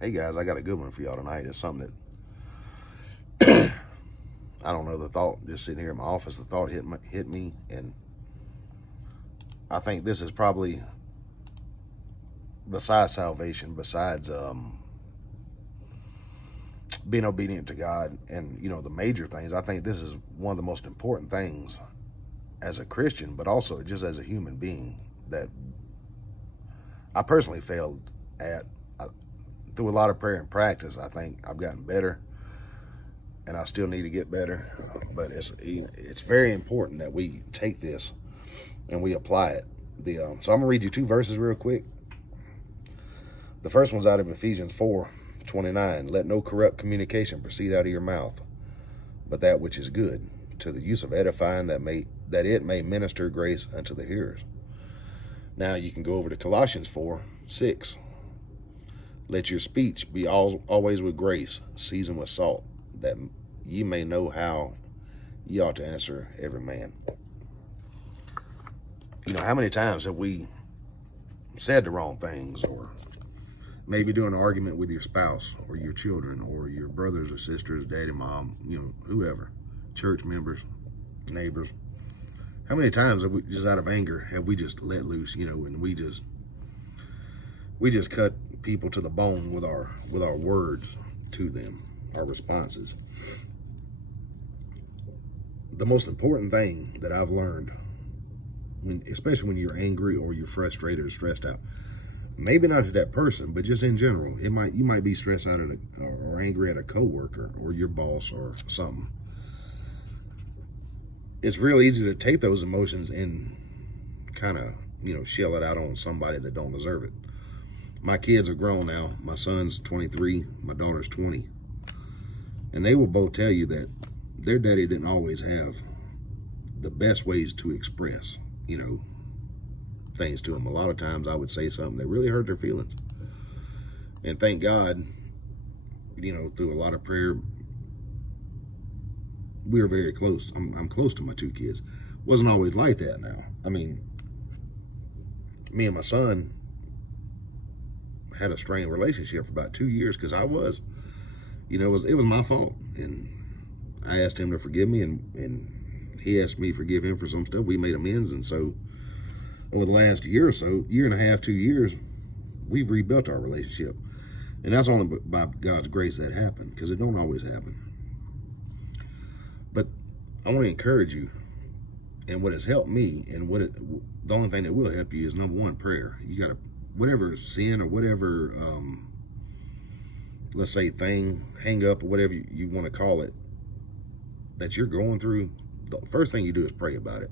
Hey guys, I got a good one for y'all tonight. It's something that I don't know. The thought just sitting here in my office, the thought hit me, and I think this is probably besides salvation, besides being obedient to God, and the major things. I think this is one of the most important things as a Christian, but also just as a human being that I personally failed at. Through a lot of prayer and practice, I think I've gotten better, and I still need to get better. But it's very important that we take this and we apply it. So I'm gonna read you two verses real quick. The first one's out of Ephesians 4:29. Let no corrupt communication proceed out of your mouth, but that which is good, to the use of edifying, that it may minister grace unto the hearers. Now you can go over to Colossians 4:6. Let your speech be always with grace, seasoned with salt, that ye may know how ye ought to answer every man. How many times have we said the wrong things, or maybe doing an argument with your spouse or your children or your brothers or sisters, daddy, mom, whoever, church members, neighbors? How many times have we, just out of anger, have we just let loose, and we just cut people to the bone with our words to them, our responses? The most important thing that I've learned, especially when you're angry or you're frustrated or stressed out, maybe not to that person, but just in general, you might be stressed out or angry at a coworker or your boss or something. It's real easy to take those emotions and kind of shell it out on somebody that don't deserve it. My kids are grown now. My son's 23, my daughter's 20. And they will both tell you that their daddy didn't always have the best ways to express, things to them. A lot of times I would say something that really hurt their feelings. And thank God, through a lot of prayer, we were very close. I'm close to my two kids. Wasn't always like that now. I mean, me and my son had a strained relationship for about 2 years because I was, it was my fault, and I asked him to forgive me, and he asked me to forgive him for some stuff. We made amends, and so over the last year or so, year and a half, 2 years, we've rebuilt our relationship, and that's only by God's grace that happened, because it don't always happen. But I want to encourage you, and what has helped me, and the only thing that will help you is, number one, prayer. You got to, whatever sin or whatever, let's say hang up or whatever you want to call it, that you're going through, the first thing you do is pray about it.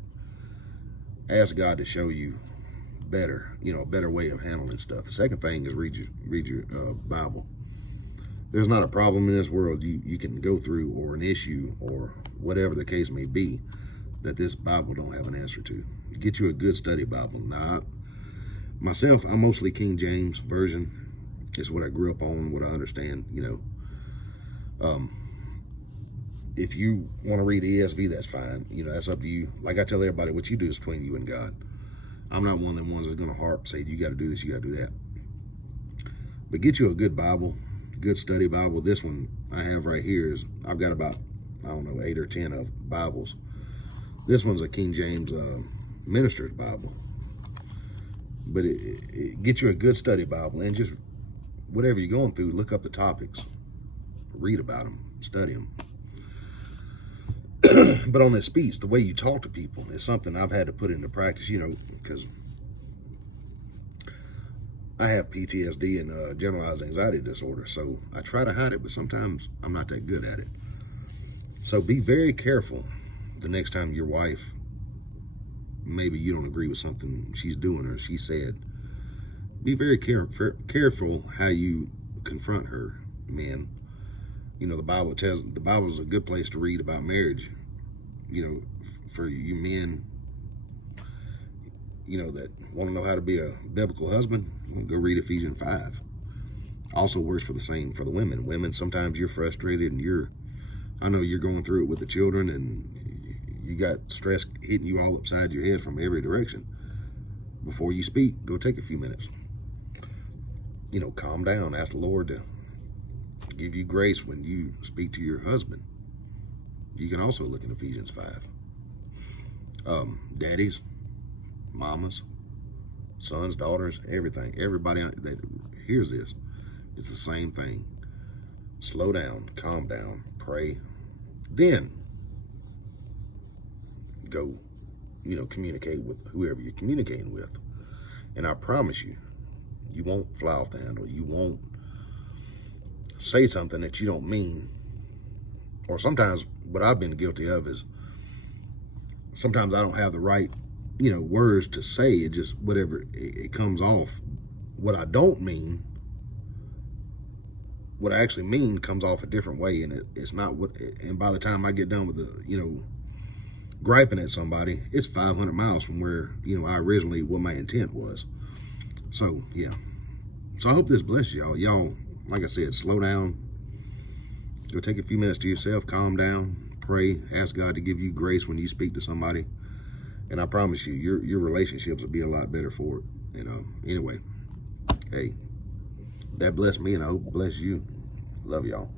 Ask God to show you better, a better way of handling stuff. The second thing is read your Bible. There's not a problem in this world you can go through, or an issue, or whatever the case may be, that this Bible don't have an answer to. Get you a good study Bible. Now, myself, I'm mostly King James Version. It's what I grew up on, what I understand, If you want to read ESV, that's fine. That's up to you. Like I tell everybody, what you do is between you and God. I'm not one of them ones that's going to harp, say, you got to do this, you got to do that. But get you a good Bible, good study Bible. This one I have right here I've got about, 8 or 10 of Bibles. This one's a King James Minister's Bible. But it gets you a good study Bible, and just whatever you're going through, look up the topics, read about them, study them. But on this speech, the way you talk to people is something I've had to put into practice, because I have PTSD and generalized anxiety disorder. So I try to hide it, but sometimes I'm not that good at it. So be very careful the next time your wife, maybe you don't agree with something she's doing or she said. Be very careful how you confront her, men. The Bible is a good place to read about marriage. For you men, that want to know how to be a biblical husband, go read Ephesians 5. Also works for the women. Women, sometimes you're frustrated, and I know you're going through it with the children, and you got stress hitting you all upside your head from every direction. Before you speak, go take a few minutes. Calm down. Ask the Lord to give you grace when you speak to your husband. You can also look in Ephesians 5. Daddies, mamas, sons, daughters, everything. Everybody that hears this, it's the same thing. Slow down, calm down, pray, then go, communicate with whoever you're communicating with. And I promise you, you won't fly off the handle. You won't say something that you don't mean. Or sometimes what I've been guilty of is sometimes I don't have the right, words to say. It just, whatever, it comes off. What I don't mean, what I actually mean comes off a different way. And it's not what, and by the time I get done with the, griping at somebody, it's 500 miles from where, what my intent was. So, yeah. So I hope this blesses y'all. Y'all, like I said, slow down. Go take a few minutes to yourself, calm down, pray, ask God to give you grace when you speak to somebody. And I promise you, your relationships will be a lot better for it. Anyway, hey, that blessed me and I hope it bless you. Love y'all.